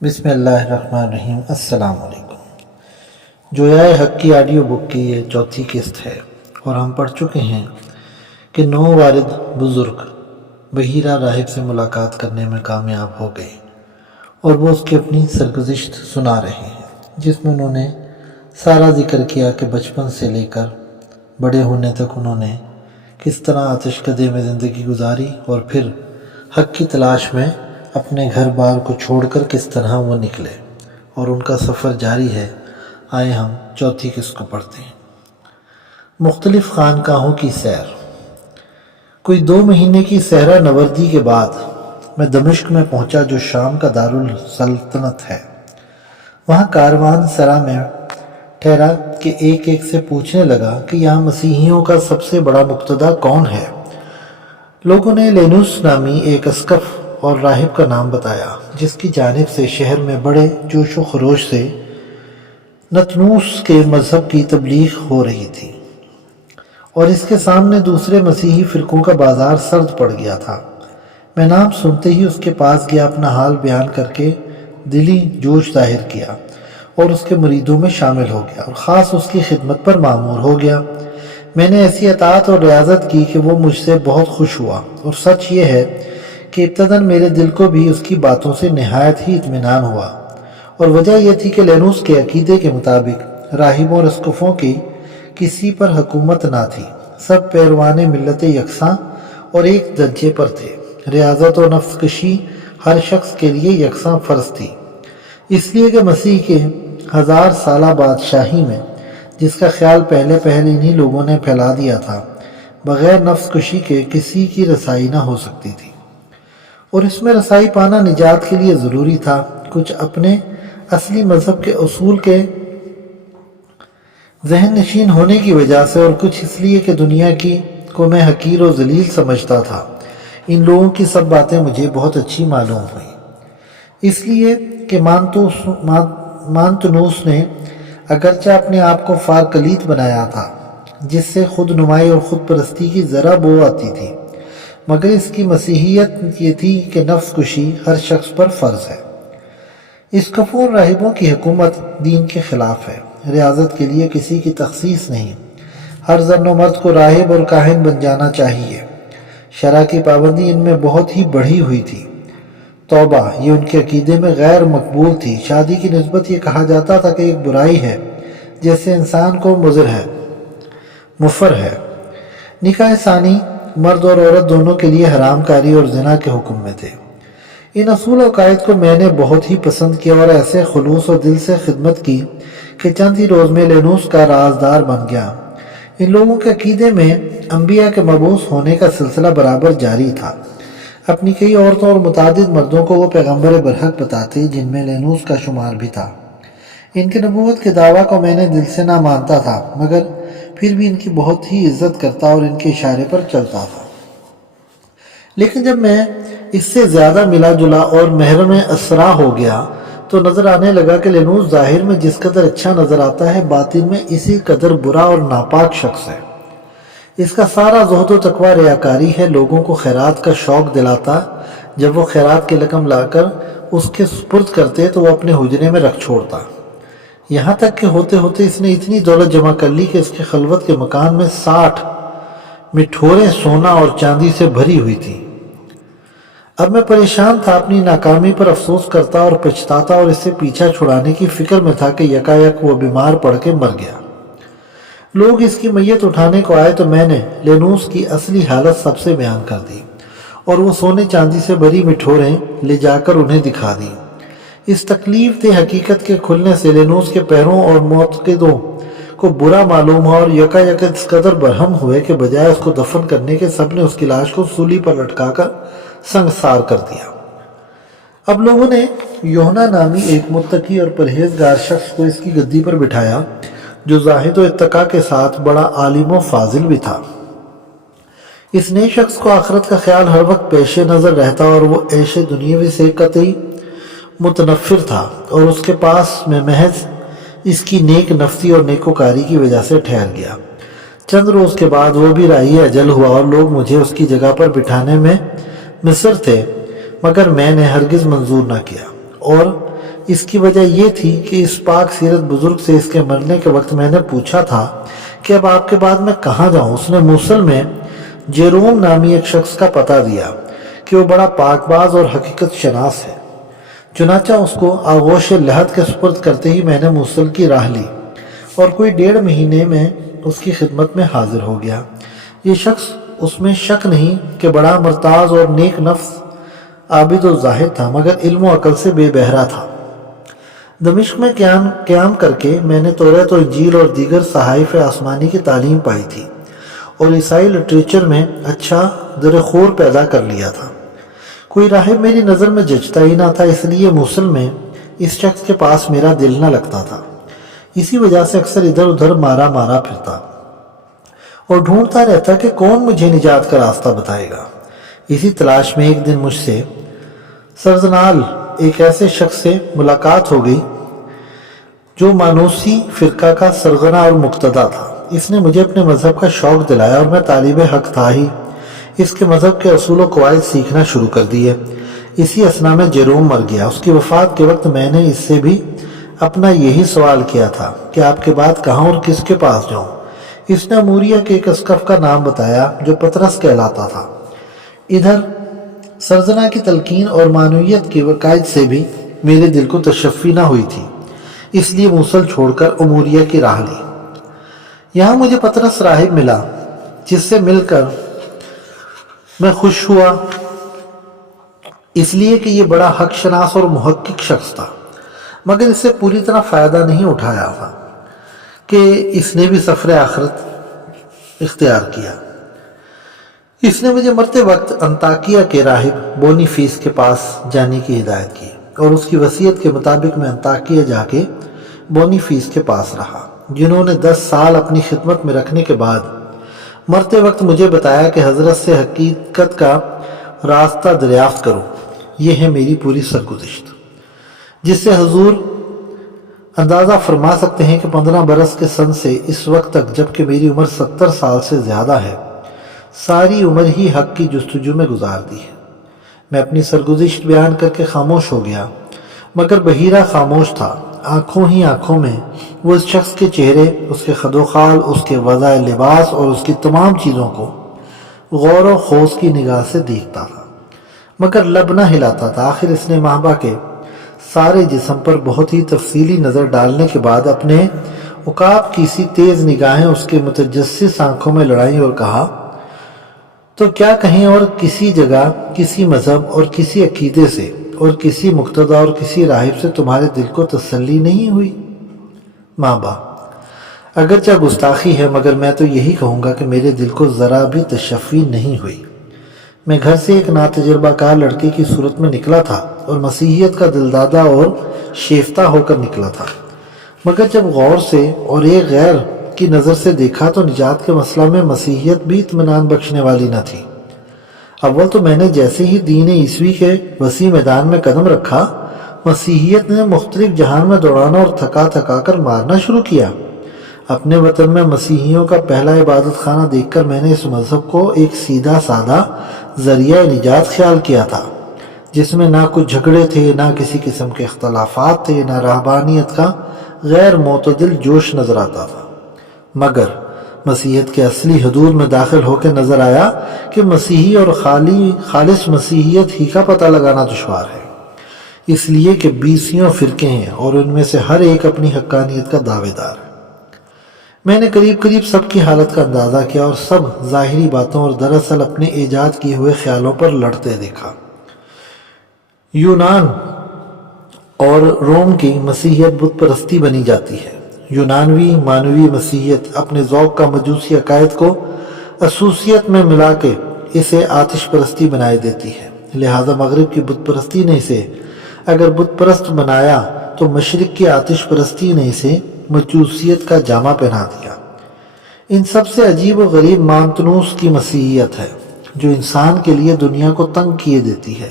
بسم اللہ الرحمن الرحیم۔ السلام علیکم۔ جویائے حق کی آڈیو بک کی یہ چوتھی قسط ہے اور ہم پڑھ چکے ہیں کہ 9 والد بزرگ بحیرہ راہب سے ملاقات کرنے میں کامیاب ہو گئے اور وہ اس کی اپنی سرگزشت سنا رہے ہیں، جس میں انہوں نے سارا ذکر کیا کہ بچپن سے لے کر بڑے ہونے تک انہوں نے کس طرح آتش کدے میں زندگی گزاری اور پھر حق کی تلاش میں اپنے گھر بار کو چھوڑ کر کس طرح وہ نکلے اور ان کا سفر جاری ہے۔ آئے ہم چوتھی قسط کو پڑھتے ہیں۔ مختلف خانقاہوں کی سیر۔ کوئی 2 مہینے کی صحرا نوردی کے بعد میں دمشق میں پہنچا، جو شام کا دارالسلطنت ہے۔ وہاں کاروان سرا میں ٹھہرا کہ ایک سے پوچھنے لگا کہ یہاں مسیحیوں کا سب سے بڑا مقتدی کون ہے۔ لوگوں نے لینوس نامی ایک اسقف اور راہب کا نام بتایا، جس کی جانب سے شہر میں بڑے جوش و خروش سے نتنوس کے مذہب کی تبلیغ ہو رہی تھی، اور اس کے سامنے دوسرے مسیحی فرقوں کا بازار سرد پڑ گیا تھا۔ میں نام سنتے ہی اس کے پاس گیا، اپنا حال بیان کر کے دلی جوش ظاہر کیا اور اس کے مریدوں میں شامل ہو گیا اور خاص اس کی خدمت پر مامور ہو گیا۔ میں نے ایسی اطاعت اور ریاضت کی کہ وہ مجھ سے بہت خوش ہوا، اور سچ یہ ہے کہ ابتداً میرے دل کو بھی اس کی باتوں سے نہایت ہی اطمینان ہوا، اور وجہ یہ تھی کہ لینوس کے عقیدے کے مطابق راہبوں اور اسقفوں کی کسی پر حکومت نہ تھی، سب پیروان ملت یکساں اور ایک درجے پر تھے۔ ریاضت و نفس کشی ہر شخص کے لیے یکساں فرض تھی، اس لیے کہ مسیح کے 1000 سالہ بادشاہی میں، جس کا خیال پہلے انہی لوگوں نے پھیلا دیا تھا، بغیر نفس کشی کے کسی کی رسائی نہ ہو سکتی تھی، اور اس میں رسائی پانا نجات کے لیے ضروری تھا، کچھ اپنے اصلی مذہب کے اصول کے ذہن نشین ہونے کی وجہ سے، اور کچھ اس لیے کہ دنیا کو میں حقیر و ذلیل سمجھتا تھا۔ ان لوگوں کی سب باتیں مجھے بہت اچھی معلوم ہوئیں، اس لیے کہ مانتنوس نے اگرچہ اپنے آپ کو فارکلیت بنایا تھا، جس سے خود نمائی اور خود پرستی کی ذرا بو آتی تھی، مگر اس کی مسیحیت یہ تھی کہ نفس کشی ہر شخص پر فرض ہے۔ اسقفوں اور راہبوں کی حکومت دین کے خلاف ہے، ریاضت کے لیے کسی کی تخصیص نہیں، ہر زن و مرد کو راہب اور کاہن بن جانا چاہیے۔ شرع کی پابندی ان میں بہت ہی بڑھی ہوئی تھی۔ توبہ یہ ان کے عقیدے میں غیر مقبول تھی۔ شادی کی نسبت یہ کہا جاتا تھا کہ ایک برائی ہے، جیسے انسان کو مفر ہے۔ نکاح ثانی مرد اور عورت دونوں کے لیے حرام کاری اور زنا کے حکم میں تھے۔ ان اصول و قواعد کو میں نے بہت ہی پسند کیا اور ایسے خلوص و دل سے خدمت کی کہ چند ہی روز میں لینوس کا رازدار بن گیا۔ ان لوگوں کے عقیدے میں انبیاء کے مبعوث ہونے کا سلسلہ برابر جاری تھا۔ اپنی کئی عورتوں اور متعدد مردوں کو وہ پیغمبر برحق بتاتے، جن میں لینوس کا شمار بھی تھا۔ ان کے نبوت کے دعویٰ کو میں نے دل سے نہ مانتا تھا، مگر پھر بھی ان کی بہت ہی عزت کرتا اور ان کے اشارے پر چلتا تھا۔ لیکن جب میں اس سے زیادہ ملا جلا اور محرم اسرا ہو گیا تو نظر آنے لگا کہ لینوس ظاہر میں جس قدر اچھا نظر آتا ہے، باطن میں اسی قدر برا اور ناپاک شخص ہے۔ اس کا سارا زہد و تقویٰ ریاکاری ہے، لوگوں کو خیرات کا شوق دلاتا، جب وہ خیرات کی رقم لا کر اس کے سپرد کرتے تو وہ اپنے حجرے میں رکھ چھوڑتا، یہاں تک کہ ہوتے ہوتے اس نے اتنی دولت جمع کر لی کہ اس کے خلوت کے مکان میں 60 مٹھوریں سونا اور چاندی سے بھری ہوئی تھی۔ اب میں پریشان تھا، اپنی ناکامی پر افسوس کرتا اور پچھتاتا، اور اس سے پیچھا چھڑانے کی فکر میں تھا کہ یکایک وہ بیمار پڑ کے مر گیا۔ لوگ اس کی میت اٹھانے کو آئے تو میں نے لینوس کی اصلی حالت سب سے بیان کر دی اور وہ سونے چاندی سے بھری مٹھوریں لے جا کر انہیں دکھا دی۔ اس تکلیف دہ حقیقت کے کھلنے سے لینوس کے پیروں اور معتقدوں کو برا معلوم ہوا، اور یکایک اس قدر برہم ہوئے کہ بجائے اس کو دفن کرنے کے سب نے اس کی لاش کو سولی پر لٹکا کر سنگسار کر دیا۔ اب لوگوں نے یوحنا نامی ایک متقی اور پرہیزگار شخص کو اس کی گدی پر بٹھایا، جو زاہد و اتقاء کے ساتھ بڑا عالم و فاضل بھی تھا۔ اس نئے شخص کو آخرت کا خیال ہر وقت پیش نظر رہتا، اور وہ عیش دنیاوی سے قطعی متنفر تھا، اور اس کے پاس میں محض اس کی نیک نفسی اور نیکوکاری کی وجہ سے ٹھہر گیا۔ چند روز کے بعد وہ بھی راہی اجل ہوا، اور لوگ مجھے اس کی جگہ پر بٹھانے میں مصر تھے، مگر میں نے ہرگز منظور نہ کیا، اور اس کی وجہ یہ تھی کہ اس پاک سیرت بزرگ سے اس کے مرنے کے وقت میں نے پوچھا تھا کہ اب آپ کے بعد میں کہاں جاؤں۔ اس نے موصل میں جیروم نامی ایک شخص کا پتہ دیا کہ وہ بڑا پاک باز اور حقیقت شناس ہے۔ چنانچہ اس کو آغوش لحد کے سپرد کرتے ہی میں نے موصل کی راہ لی اور کوئی 1.5 مہینے میں اس کی خدمت میں حاضر ہو گیا۔ یہ شخص، اس میں شک نہیں کہ بڑا مرتاز اور نیک نفس، عابد و زاہد تھا، مگر علم و عقل سے بے بہرا تھا۔ دمشق میں قیام کر کے میں نے توریت و انجیل اور دیگر صحائف آسمانی کی تعلیم پائی تھی اور عیسائی لٹریچر میں اچھا درخور پیدا کر لیا تھا۔ کوئی راہب میری نظر میں جچتا ہی نہ تھا، اس لیے موصل میں اس شخص کے پاس میرا دل نہ لگتا تھا۔ اسی وجہ سے اکثر ادھر ادھر مارا پھرتا اور ڈھونڈتا رہتا کہ کون مجھے نجات کا راستہ بتائے گا۔ اسی تلاش میں ایک دن مجھ سے سرزنال ایک ایسے شخص سے ملاقات ہو گئی جو مانوسی فرقہ کا سرغنہ اور مقتدا تھا۔ اس نے مجھے اپنے مذہب کا شوق دلایا اور میں طالب حق تھا ہی اس کے مذہب کے اصول و قواعد سیکھنا شروع کر دیے۔ اسی اثنا میں جیروم مر گیا۔ اس کی وفات کے وقت میں نے اس سے بھی اپنا یہی سوال کیا تھا کہ آپ کے بعد کہاں اور کس کے پاس جاؤں۔ اس نے اموریہ کے ایک اسقف کا نام بتایا جو پطرس کہلاتا تھا۔ ادھر سرزنا کی تلقین اور معنویت کے وقائد سے بھی میرے دل کو تشفی نہ ہوئی تھی، اس لیے موصل چھوڑ کر اموریہ کی راہ لی۔ یہاں مجھے پطرس راہب ملا جس سے مل کر میں خوش ہوا، اس لیے کہ یہ بڑا حق شناس اور محقق شخص تھا، مگر اس سے پوری طرح فائدہ نہیں اٹھایا تھا کہ اس نے بھی سفر آخرت اختیار کیا۔ اس نے مجھے مرتے وقت انطاکیہ کے راہب بونیفیس کے پاس جانے کی ہدایت کی اور اس کی وصیت کے مطابق میں انطاکیہ جا کے بونیفیس کے پاس رہا، جنہوں نے 10 سال اپنی خدمت میں رکھنے کے بعد مرتے وقت مجھے بتایا کہ حضرت سے حقیقت کا راستہ دریافت کرو۔ یہ ہے میری پوری سرگزشت، جس سے حضور اندازہ فرما سکتے ہیں کہ 15 برس کے سن سے اس وقت تک، جبکہ میری عمر 70 سال سے زیادہ ہے، ساری عمر ہی حق کی جستجو میں گزار دی ہے۔ میں اپنی سرگزشت بیان کر کے خاموش ہو گیا، مگر بحیرہ خاموش تھا۔ آنکھوں ہی آنکھوں میں وہ اس شخص کے چہرے، اس کے خد و خال، اس کے وضع لباس اور اس کی تمام چیزوں کو غور و خوض کی نگاہ سے دیکھتا تھا، مگر لب نہ ہلاتا تھا۔ آخر اس نے محبا کے سارے جسم پر بہت ہی تفصیلی نظر ڈالنے کے بعد اپنے عقاب کی سی تیز نگاہیں اس کے متجسس آنکھوں میں لڑائیں اور کہا، تو کیا کہیں اور کسی جگہ، کسی مذہب اور کسی عقیدے سے اور کسی مقتدا اور کسی راہب سے تمہارے دل کو تسلی نہیں ہوئی؟ مابا، اگرچہ گستاخی ہے مگر میں تو یہی کہوں گا کہ میرے دل کو ذرا بھی تشفی نہیں ہوئی۔ میں گھر سے ایک ناتجربہ کار لڑکے کی صورت میں نکلا تھا اور مسیحیت کا دلدادہ اور شیفتہ ہو کر نکلا تھا، مگر جب غور سے اور ایک غیر کی نظر سے دیکھا تو نجات کے مسئلہ میں مسیحیت بھی اطمینان بخشنے والی نہ تھی۔ اول تو میں نے جیسے ہی دین عیسوی کے وسیع میدان میں قدم رکھا، مسیحیت نے مختلف جہان میں دوڑانا اور تھکا کر مارنا شروع کیا۔ اپنے وطن میں مسیحیوں کا پہلا عبادت خانہ دیکھ کر میں نے اس مذہب کو ایک سیدھا سادہ ذریعہ نجات خیال کیا تھا، جس میں نہ کچھ جھگڑے تھے، نہ کسی قسم کے اختلافات تھے، نہ رہبانیت کا غیر معتدل جوش نظر آتا تھا۔ مگر مسیحیت کے اصلی حدود میں داخل ہو کے نظر آیا کہ مسیحی اور خالص مسیحیت ہی کا پتہ لگانا دشوار ہے، اس لیے کہ 20 فرقے ہیں اور ان میں سے ہر ایک اپنی حقانیت کا دعوے دار ہے۔ میں نے قریب سب کی حالت کا اندازہ کیا اور سب ظاہری باتوں اور دراصل اپنے ایجاد کیے ہوئے خیالوں پر لڑتے دیکھا۔ یونان اور روم کی مسیحیت بت پرستی بنی جاتی ہے۔ یونانوی مانوی مسیحیت اپنے ذوق کا مجوسی عقائد کو اسوسیت میں ملا کے اسے آتش پرستی بنائے دیتی ہے، لہذا مغرب کی بت پرستی نے اسے اگر بت پرست بنایا تو مشرق کی آتش پرستی نے اسے مجوسیت کا جامہ پہنا دیا۔ ان سب سے عجیب و غریب مانتنوس کی مسیحیت ہے جو انسان کے لیے دنیا کو تنگ کیے دیتی ہے۔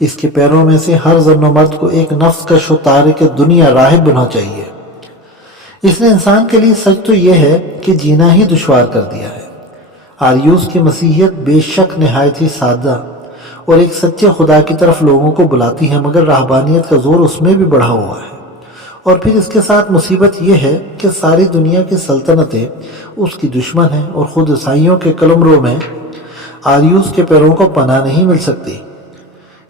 اس کے پیروں میں سے ہر زن و مرد کو ایک نفس کش و تارک دنیا راہب بننا چاہیے۔ اس نے انسان کے لیے سچ تو یہ ہے کہ جینا ہی دشوار کر دیا ہے۔ آریوس کی مسیحیت بے شک نہایت ہی سادہ اور ایک سچے خدا کی طرف لوگوں کو بلاتی ہے، مگر رہبانیت کا زور اس میں بھی بڑھا ہوا ہے۔ اور پھر اس کے ساتھ مصیبت یہ ہے کہ ساری دنیا کی سلطنتیں اس کی دشمن ہیں، اور خود عیسائیوں کے قلمرو میں آریوس کے پیروں کو پناہ نہیں مل سکتی۔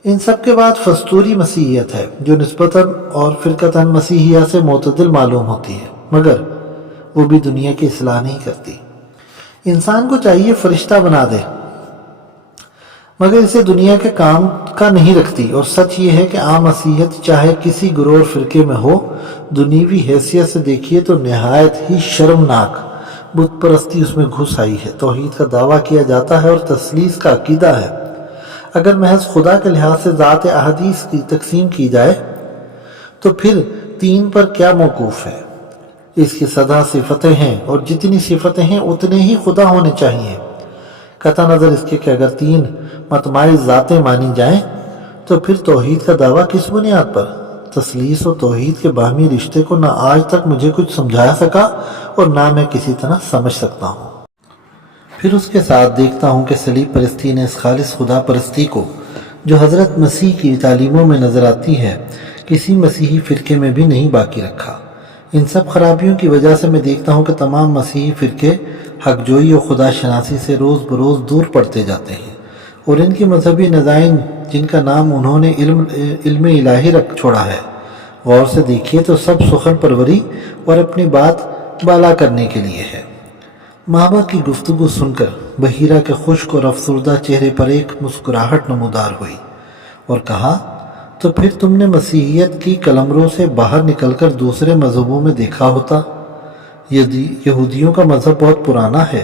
ان سب کے بعد فستوری مسیحیت ہے، جو نسبتاً اور فرقتاً مسیحیہ سے معتدل معلوم ہوتی ہے، مگر وہ بھی دنیا کی اصلاح نہیں کرتی۔ انسان کو چاہیے فرشتہ بنا دے، مگر اسے دنیا کے کام کا نہیں رکھتی۔ اور سچ یہ ہے کہ عام مسیحیت چاہے کسی گروہ اور فرقے میں ہو، دنیوی حیثیت سے دیکھیے تو نہایت ہی شرمناک بت پرستی اس میں گھس آئی ہے۔ توحید کا دعویٰ کیا جاتا ہے اور تثلیث کا عقیدہ ہے۔ اگر محض خدا کے لحاظ سے ذات احادیث کی تقسیم کی جائے تو پھر تین پر کیا موقوف ہے؟ اس کی سدا صفتیں ہیں، اور جتنی صفتیں ہیں اتنے ہی خدا ہونے چاہیے۔ قطع نظر اس کے کہ اگر تین متمائز ذاتیں مانی جائیں تو پھر توحید کا دعویٰ کس بنیاد پر؟ تثلیث و توحید کے باہمی رشتے کو نہ آج تک مجھے کچھ سمجھا سکا اور نہ میں کسی طرح سمجھ سکتا ہوں۔ پھر اس کے ساتھ دیکھتا ہوں کہ صلیب پرستی نے اس خالص خدا پرستی کو جو حضرت مسیح کی تعلیموں میں نظر آتی ہے کسی مسیحی فرقے میں بھی نہیں باقی رکھا۔ ان سب خرابیوں کی وجہ سے میں دیکھتا ہوں کہ تمام مسیحی فرقے حق جوئی و خدا شناسی سے روز بروز دور پڑتے جاتے ہیں، اور ان کی مذہبی نظائم جن کا نام انہوں نے علم الہی رکھ چھوڑا ہے، غور سے دیکھیے تو سب سخن پروری اور اپنی بات بالا کرنے کے لیے ہے۔ مابا کی گفتگو سن کر بحیرہ کے خشک اور افسردہ چہرے پر ایک مسکراہٹ نمودار ہوئی اور کہا، تو پھر تم نے مسیحیت کی قلمرو سے باہر نکل کر دوسرے مذہبوں میں دیکھا ہوتا۔ یہودیوں کا مذہب بہت پرانا ہے،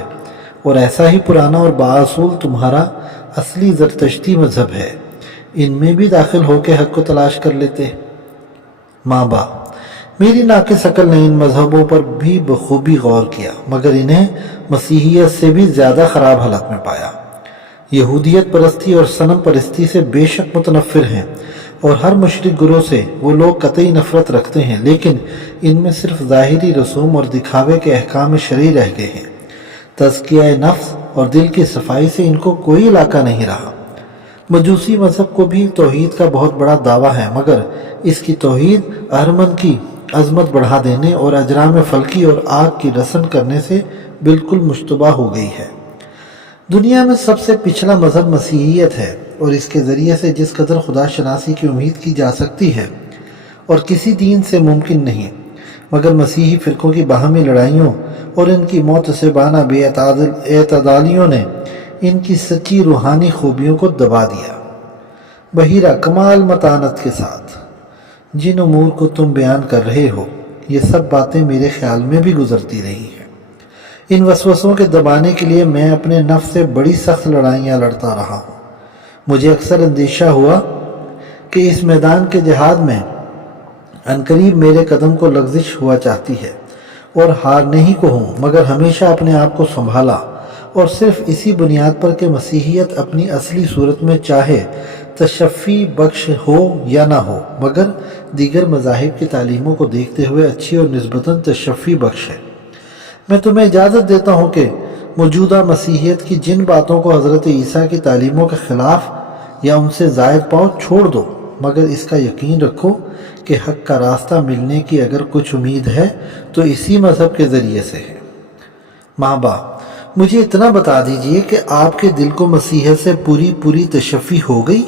اور ایسا ہی پرانا اور بااصول تمہارا اصلی زرتشتی مذہب ہے۔ ان میں بھی داخل ہو کے حق کو تلاش کر لیتے۔ مابا، میری ناقص عقل نے ان مذہبوں پر بھی بخوبی غور کیا، مگر انہیں مسیحیت سے بھی زیادہ خراب حالت میں پایا۔ یہودیت پرستی اور صنم پرستی سے بے شک متنفر ہیں، اور ہر مشرک گروہ سے وہ لوگ قطعی نفرت رکھتے ہیں، لیکن ان میں صرف ظاہری رسوم اور دکھاوے کے احکام شرعی رہ گئے ہیں۔ تزکیہ نفس اور دل کی صفائی سے ان کو کوئی علاقہ نہیں رہا۔ مجوسی مذہب کو بھی توحید کا بہت بڑا دعویٰ ہے، مگر اس کی توحید اہرمن کی عظمت بڑھا دینے اور اجرام فلکی اور آگ کی رسن کرنے سے بالکل مشتبہ ہو گئی ہے۔ دنیا میں سب سے پچھلا مذہب مسیحیت ہے، اور اس کے ذریعے سے جس قدر خدا شناسی کی امید کی جا سکتی ہے اور کسی دین سے ممکن نہیں، مگر مسیحی فرقوں کی باہمی لڑائیوں اور ان کی معتصبانہ بے اعتدالیوں نے ان کی سچی روحانی خوبیوں کو دبا دیا۔ بحیرہ کمال متانت کے ساتھ، جن امور کو تم بیان کر رہے ہو یہ سب باتیں میرے خیال میں بھی گزرتی رہی ہیں۔ ان وسوسوں کے دبانے کے لیے میں اپنے نفس سے بڑی سخت لڑائیاں لڑتا رہا ہوں۔ مجھے اکثر اندیشہ ہوا کہ اس میدان کے جہاد میں عنقریب میرے قدم کو لغزش ہوا چاہتی ہے، اور ہارنے ہی کو ہوں، مگر ہمیشہ اپنے آپ کو سنبھالا، اور صرف اسی بنیاد پر کہ مسیحیت اپنی اصلی صورت میں چاہے تشفی بخش ہو یا نہ ہو، مگر دیگر مذاہب کی تعلیموں کو دیکھتے ہوئے اچھی اور نسبتاً تشفی بخش ہے۔ میں تمہیں اجازت دیتا ہوں کہ موجودہ مسیحیت کی جن باتوں کو حضرت عیسیٰ کی تعلیموں کے خلاف یا ان سے زائد پاؤ چھوڑ دو، مگر اس کا یقین رکھو کہ حق کا راستہ ملنے کی اگر کچھ امید ہے تو اسی مذہب کے ذریعے سے ہے۔ مابا، مجھے اتنا بتا دیجئے کہ آپ کے دل کو مسیحیت سے پوری تشفی ہو گئی؟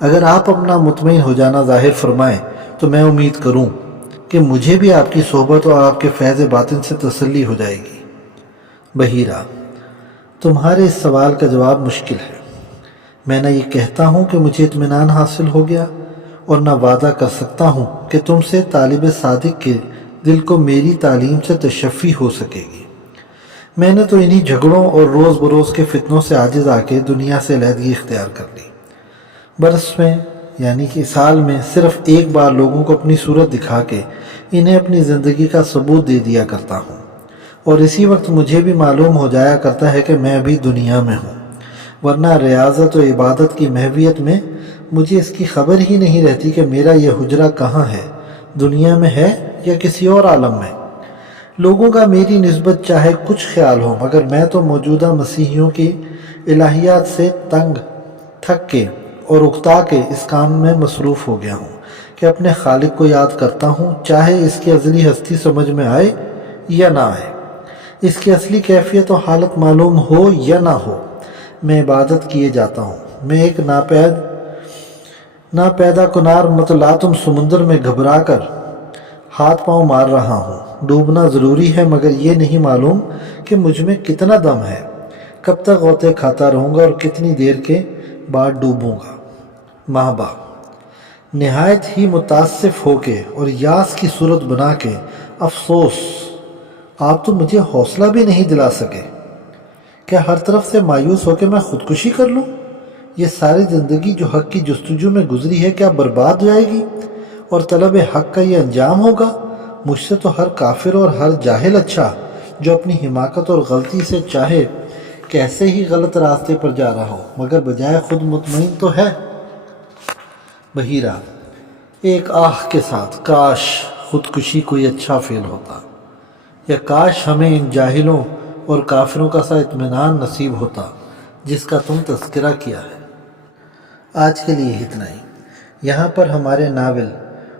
اگر آپ اپنا مطمئن ہو جانا ظاہر فرمائیں تو میں امید کروں کہ مجھے بھی آپ کی صحبت اور آپ کے فیض باطن سے تسلی ہو جائے گی۔ بحیرہ، تمہارے اس سوال کا جواب مشکل ہے۔ میں نہ یہ کہتا ہوں کہ مجھے اطمینان حاصل ہو گیا، اور نہ وعدہ کر سکتا ہوں کہ تم سے طالب صادق کے دل کو میری تعلیم سے تشفی ہو سکے گی۔ میں نے تو انہی جھگڑوں اور روز بروز کے فتنوں سے عاجز آ کے دنیا سے علیحدگی اختیار کر لی۔ برس میں یعنی کہ سال میں صرف ایک بار لوگوں کو اپنی صورت دکھا کے انہیں اپنی زندگی کا ثبوت دے دیا کرتا ہوں، اور اسی وقت مجھے بھی معلوم ہو جایا کرتا ہے کہ میں ابھی دنیا میں ہوں، ورنہ ریاضت و عبادت کی محویت میں مجھے اس کی خبر ہی نہیں رہتی کہ میرا یہ حجرہ کہاں ہے، دنیا میں ہے یا کسی اور عالم میں۔ لوگوں کا میری نسبت چاہے کچھ خیال ہو، مگر میں تو موجودہ مسیحیوں کی الہیات سے تنگ تھک کے اور اکتا کے اس کام میں مصروف ہو گیا ہوں کہ اپنے خالق کو یاد کرتا ہوں، چاہے اس کی ازلی ہستی سمجھ میں آئے یا نہ آئے، اس کی اصلی کیفیت و حالت معلوم ہو یا نہ ہو۔ میں عبادت کیے جاتا ہوں، میں ایک ناپیدا کنار متلاطم سمندر میں گھبرا کر ہاتھ پاؤں مار رہا ہوں۔ ڈوبنا ضروری ہے، مگر یہ نہیں معلوم کہ مجھ میں کتنا دم ہے، کب تک غوطے کھاتا رہوں گا اور کتنی دیر کے بعد ڈوبوں گا۔ ماہبہ نہایت ہی متاسف ہو کے اور یاس کی صورت بنا کے، افسوس آپ تو مجھے حوصلہ بھی نہیں دلا سکے۔ کیا ہر طرف سے مایوس ہو کے میں خودکشی کر لوں؟ یہ ساری زندگی جو حق کی جستجو میں گزری ہے کیا برباد ہو جائے گی اور طلب حق کا یہ انجام ہوگا؟ مجھ سے تو ہر کافر اور ہر جاہل اچھا جو اپنی حماقت اور غلطی سے چاہے کیسے ہی غلط راستے پر جا رہا ہو، مگر بجائے خود مطمئن تو ہے۔ بحیرہ ایک آہ کے ساتھ، کاش خودکشی کوئی اچھا فعل ہوتا، یا کاش ہمیں ان جاہلوں اور کافروں کا سا اطمینان نصیب ہوتا جس کا تم تذکرہ کیا ہے۔ آج کے لیے اتنا ہی۔ یہاں پر ہمارے ناول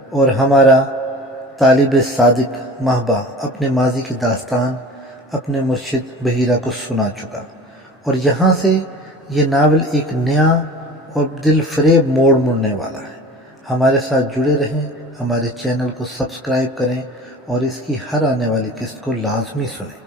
اور ہمارا طالب صادق ماہبہ اپنے ماضی کی داستان اپنے مرشد بحیرہ کو سنا چکا، اور یہاں سے یہ ناول ایک نیا اور دل فریب موڑ مڑنے والا ہے۔ ہمارے ساتھ جڑے رہیں، ہمارے چینل کو سبسکرائب کریں اور اس کی ہر آنے والی قسط کو لازمی سنیں۔